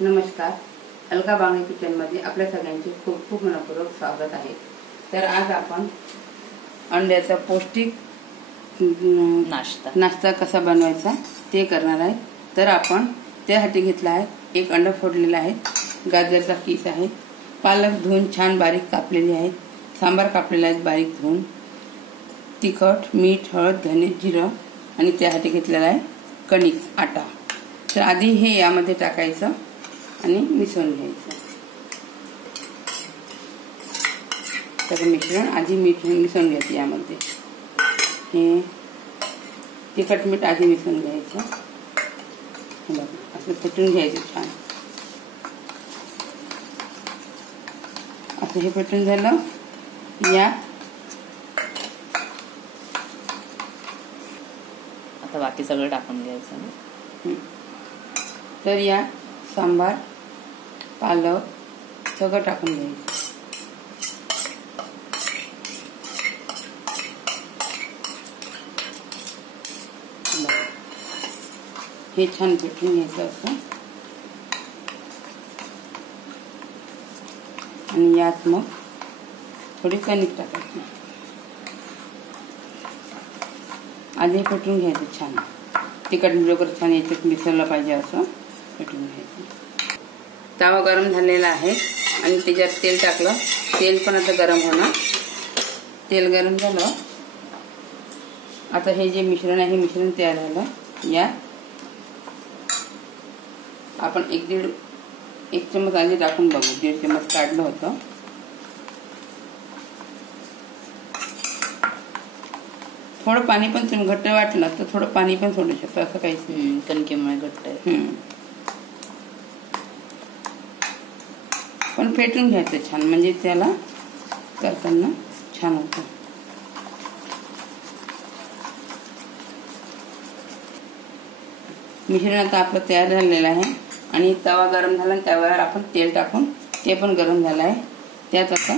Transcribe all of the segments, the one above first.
नमस्कार, अलका बांगडे किचनमध्ये आपल्या सगळ्यांचे खूप खूप मनपूर्वक स्वागत आहे। तर आज आपण अंड्याचा पौष्टिक नाश्ता कसा बनवायचा ते करणार आहे। तर आपण त्यासाठी घेतला आहे एक अंडा फोडलेला आहे, गाजरचा किस आहे, पालक धुवून छान बारीक कापलेली आहे, सांबार कापलेला आहे बारीक धुवून, तिखट, मीठ, हळद, धने, जिरं आणि त्यासाठी घेतलेला आहे कणिक आटा। तर आधी हे यामध्ये टाकायचं आणि मिसळून घ्यायचं। तर मिश्रण आधी मिसळून घ्यायचं। यामध्ये हे तिखट मीठ आधी मिसळून घ्यायचं। बघा असं फेटून घ्यायचं छान। असं हे फेटून झालं या आता बाकी सगळं टाकून घ्यायचं। तर या सांबार, पालक सगळं टाकून घ्यायचं। हे छान फेटून घ्यायचं असं आणि यात मग थोडी कणिक टाकायची। आधी फेटून घ्यायचं छान, तिखट बरोबर छान याच्यात मिसळलं पाहिजे असं फेटून घ्यायचं। तवा गरम झालेला आहे आणि त्याच्यात तेल टाकलं। तेल पण आता गरम होणार। तेल गरम झालं, आता हे जे मिश्रण आहे हे मिश्रण तयार झालं। या आपण एक चमच आधी टाकून बघू। 1.5 चमच काढलं होतं। थोडं पाणी पण तुम्ही घट्ट वाटलं तर थोडं पाणी पण सोडू शकतो, असं काहीच नाही। कणकेमुळे घट्ट आहे। पण फेटून घ्यायचं छान, म्हणजे त्याला करताना छान होतं। मिश्रण आता आपलं तयार झालेलं आहे आणि तवा गरम झाला, त्यावर आपण तेल टाकून ते पण गरम झालं आहे, त्यात आता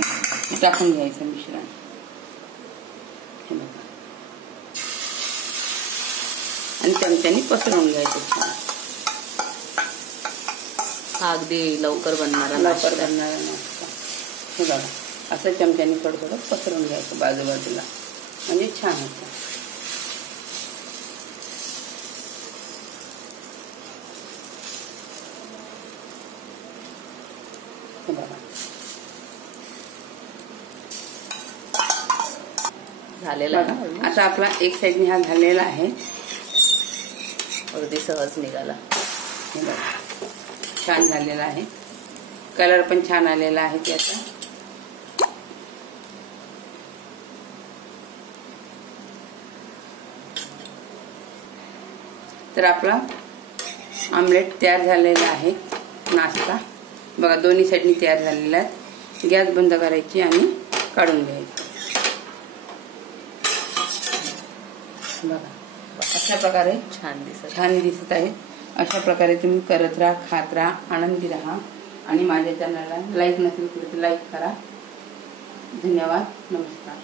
टाकून घ्यायचं मिश्रण। आणि चमच्याने पसरवून घ्यायचं छान। हा अगदी लवकर बनणारा नाश्ता। हे बघा असं चमच्याने थोडं थोडं पसरवून घ्यायचं बाजूबाजूला, म्हणजे छान होतं। हे बघा झालेला आहे। आता आपला एक साईडने हा झालेला आहे, अगदी सहज निघाला। हे बघा छान झालेला आहे, कलर पण छान आलेला आहे त्याचा। तर आपला आमलेट तयार झालेला आहे, नाश्ता बघा दोन्ही साईडनी तयार झालेला आहे। गॅस बंद करायची आणि काढून घ्यायची। बघा अशा प्रकारे छान दिसत आहे। अशा प्रकारे तुम्ही करत राहा, खात राहा, आनंदी राहा आणि माझ्या चॅनलला लाईक नसेल तर लाईक करा। धन्यवाद, नमस्कार।